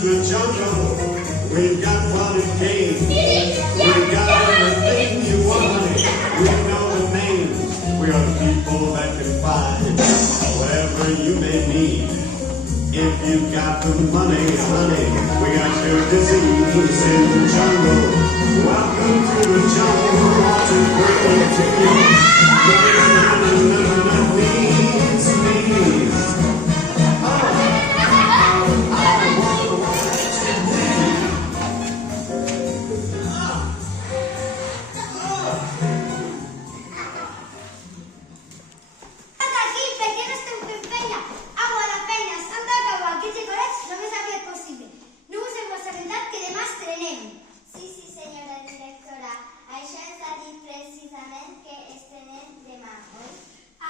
the jungle. We've got fun and games. We've got everything you want. We know the names. We are the people that can find whatever you may need. If you've got the money, honey, we got your disease in the jungle. Welcome to the jungle. Want to bring it to you.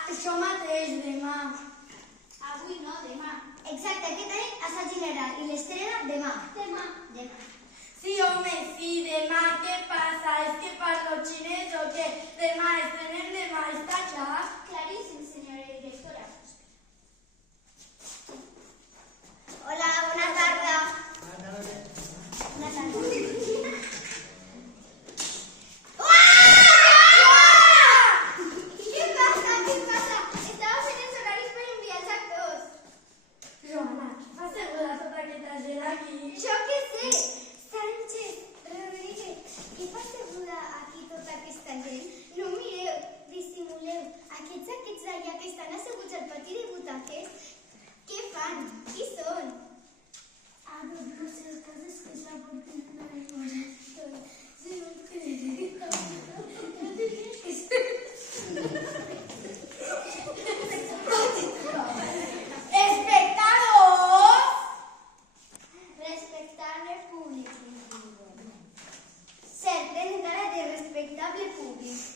Això mateix, demà. Avui no, demà. Exacte, que tenim assaig general i l'estrena demà. Demà. Sí, home, sí, demà. Què passa? És que parlo xinès o què? Demà, estrenem demà. Està clar? Claríssim, senyora directora. Hola, bona tarda. Bona tarda. Jo què sé, Sánchez, Rodríguez, què fa asseguda aquí tota aquesta gent? No mireu, dissimuleu, aquests d'allà que estan asseguts al pati de butaques, què fan? Qui són? Ah, doncs no sé, el cas és que s'ha portat una de coses. Sí, no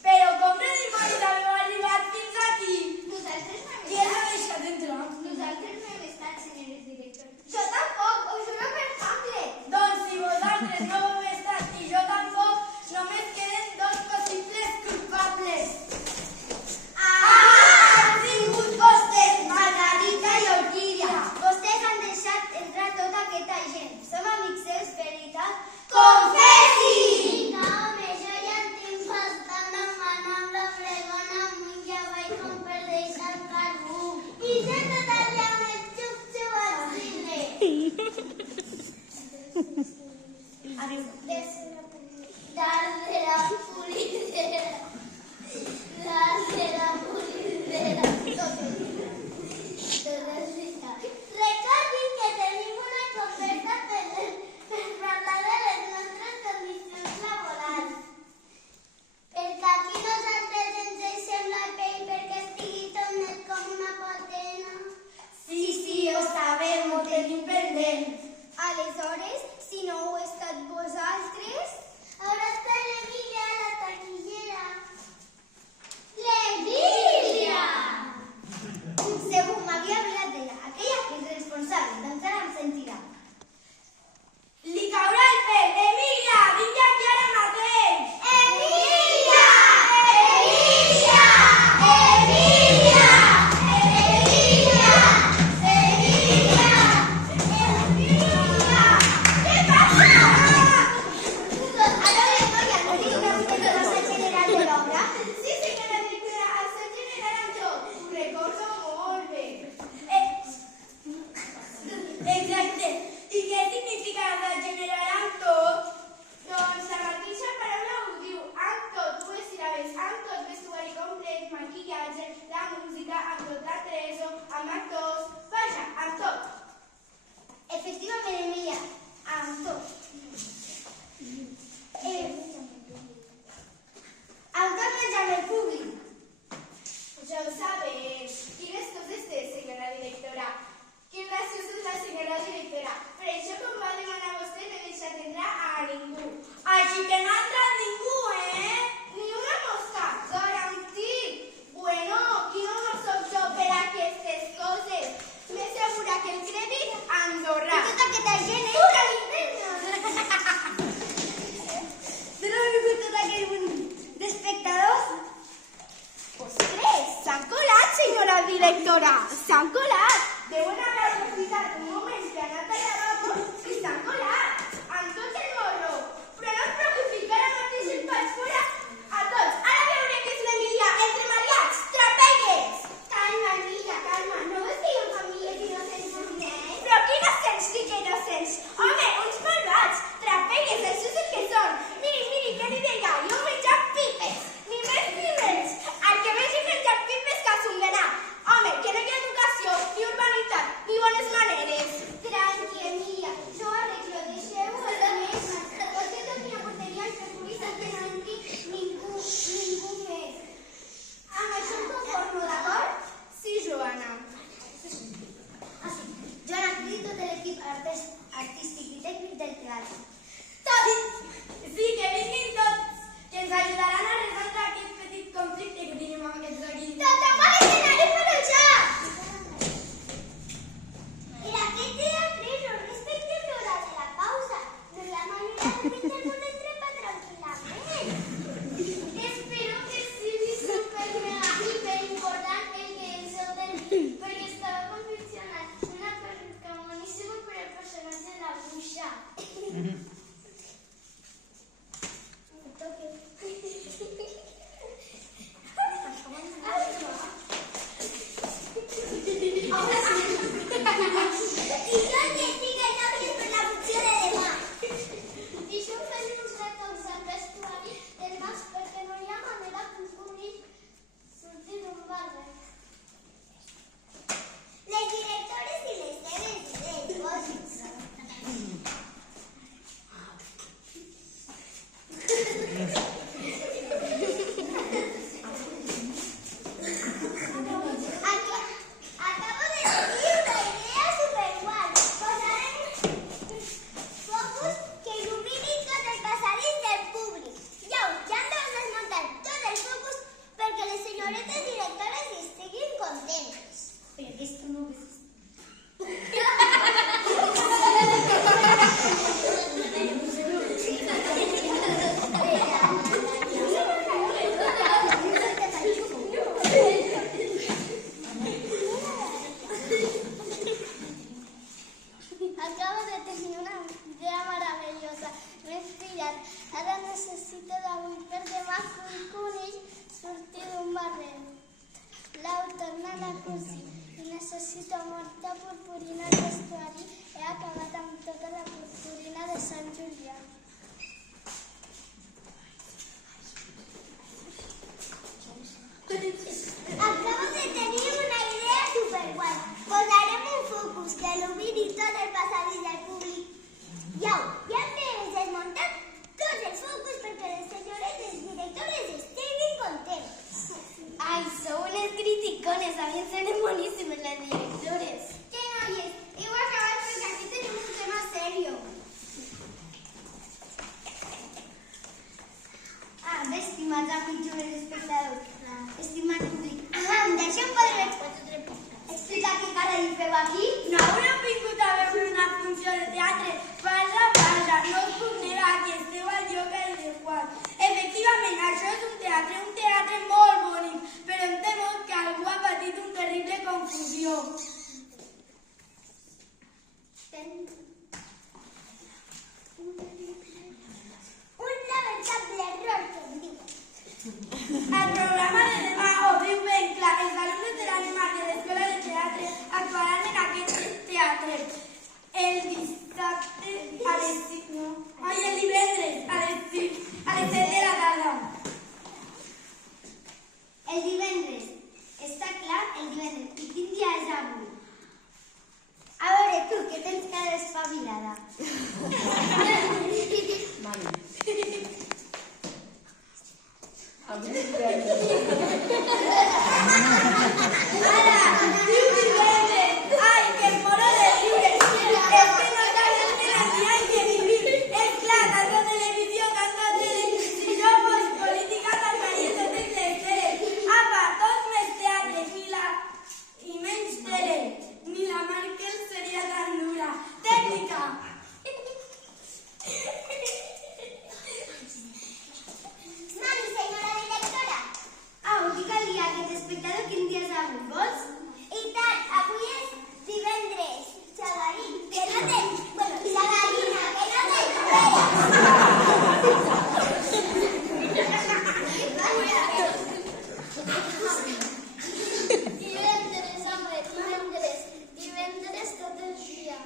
Però com de dimonis haveu arribat fins aquí? Nosaltres no hem Qui els ha deixat entrar? Nosaltres no hem estat, senyores directores. Jo tampoc, ho juro per Hamlet. Doncs si vosaltres no heu estat i jo tampoc, només queden dos possibles culpables. Han sigut vostès, Margarita i Orquídia. Vostès han deixat entrar tota aquesta gent. Som amics seus, veritat? Confessi! No, home, jo ja en tinc bastant demanant la fregona amunt ja vaig com per deixar algú. I sempre tallar amb el xup-xup al cine. Adéu. Darle la pulidera. Darle la pulidera. Recordin que tenim una conversa per parlar de les nostres condicions laborals. Perquè aquí nosaltres ens sembla pell perquè estigui tot net com una patena. Sí, ho sabem, ho tenim pendent. Aleshores, si no ho heu estat vosaltres... Ara està l'Emília a la taquillera. L'Emília! Segur, m'havia oblidat d'ella, aquella que és responsable, doncs ara em sentirà. Li caurà el pèl. Emília, vine aquí ara mateix. Emília! Emília! Emília! Emília! Emília! Emília! Què passa? A veure, noia, no tinc una mica de l'assaig general de l'obra? Sí, senyora directora, assaig general amb jo. Ho recordo molt bé. Exacte. I què significa assaig general amb tot? Doncs la mateixa paraula ho diu. Amb tot, dues síl·labes. Amb tot, vestuari complet, maquillatge, la música, amb tot l'atreso, amb actors. Vaja, amb tot. Efectivament, Emília, amb tot. Amb tot menys amb el públic. Ja ho sabem. Quines coses té, senyora directora. Que graciosa és la senyora directora. Per això, com va demanar vostè, no he deixat entrar a ningú. Així que no ha entrat ningú, Ni una mosca. Garantit. Bueno, qui no soc jo per aquestes coses? M'he segura que el crèdit andorrà. I tota aquesta gent, Pura l'inferno. D'on han vingut tot aquell munt d'espectadors? Ostres, s'han colat, senyora directora. S'han colat. Deuen haver aprofitat un moment que ha anat allà abajo i s'ha sí que innocents. Home, uns malvats, trapelles, això és el que són. Miri, què li deia? Jo menjar pipes, ni més ni menys. El que vegi menjar pipes que s'unguerà. Home, que no hi ha educació, ni urbanitat, ni bones maneres. Tranqui, Emilia, jo ho arreglo, deixeu-ho a més. Potser tot una porteria als prejudicis que no entri ningú més. Amb això em conformo, d'acord? Sí, Joana. Jo han acudit tot l'equip artístic i tècnic del teatre. Sí, que vinguin tots, que ens ajudaran a resoldre aquest petit conflicte que tenim amb aquests aquí. Tapar l'escenari per ja! En aquest teatre no respectem l'hora de la pausa. No hi ha manera de meter un entrepà tranquil·lament. Espero que sigui supermega hiperimportant el que ens heu de dir, perquè estava confeccionant una perruca moníssima per al personatge de la bruixa. I jo estic al canvi per la funció de demà. I això ho fem uns retocs al vestuari del Max perquè no hi ha manera que un conill surti d'un barri. Les directores i les seves idees. Acabo de tenir una idea superguai. Posarem focus que il·luminin tot el passadís del públic. Ja hem de desmuntar tot el focus perquè les senyoretes directores estiguin contentes. Però aquesta no ho veus. Acabo de tenir una idea meravellosa. M'he pillat. Ara necessito d'avui per demà que un conill surti d'un barrer. Lau, torna a la cosí. I necessito molta purpurina al vestuari. He acabat amb tota la purpurina de Sant Julià. Acabo de tenir una idea superguai. Posarem un focus que il·lumini tot el passadís del públic. Ja hem de desmuntar tots els focus perquè les senyores directores estiguin contentes. Ai, sou unes criticones. A mi em semblen boníssimes les directores. Què, noies? Heu acabat perquè aquí tenim un tema serio. Estimats amics joves espectadors, estimat públic, d'això em podreu explicar què carai feu aquí? No haureu vingut a veure una funció de teatre? Vaja, no us puc negar que esteu al lloc adequat. Efectivament, això és un teatre molt bonic, però em temo que algú ha patit un terrible confusió. Un lamentable error que em diu. El programa de demà ho diu ben clar. Els alumnes de l'animal de l'Escola de Teatre actuaran en aquest teatre el dissabte a les 5, no? Ai, el divendres a les 5, a les 7 de la tarda. El divendres. Està clar, el divendres. I quin dia és avui? A veure, tu, que tens cara espavilada. Ai, que em moro de riure. És que no sabem ni la vida en què vivim. És clar, tanta televisió, si no fos política, tancaria totes les teles. Apa, tots més teatre, i menys tele. Ni la Merkel seria tan dura. Tècnica. Mami, senyora directora. Au, dic al dia que t'espectador quin dia és avui, vols? I tant, avui és divendres. Xagarín, que no tens... Bueno, xagarina, que no tens Divendres, home, divendres tot el dia.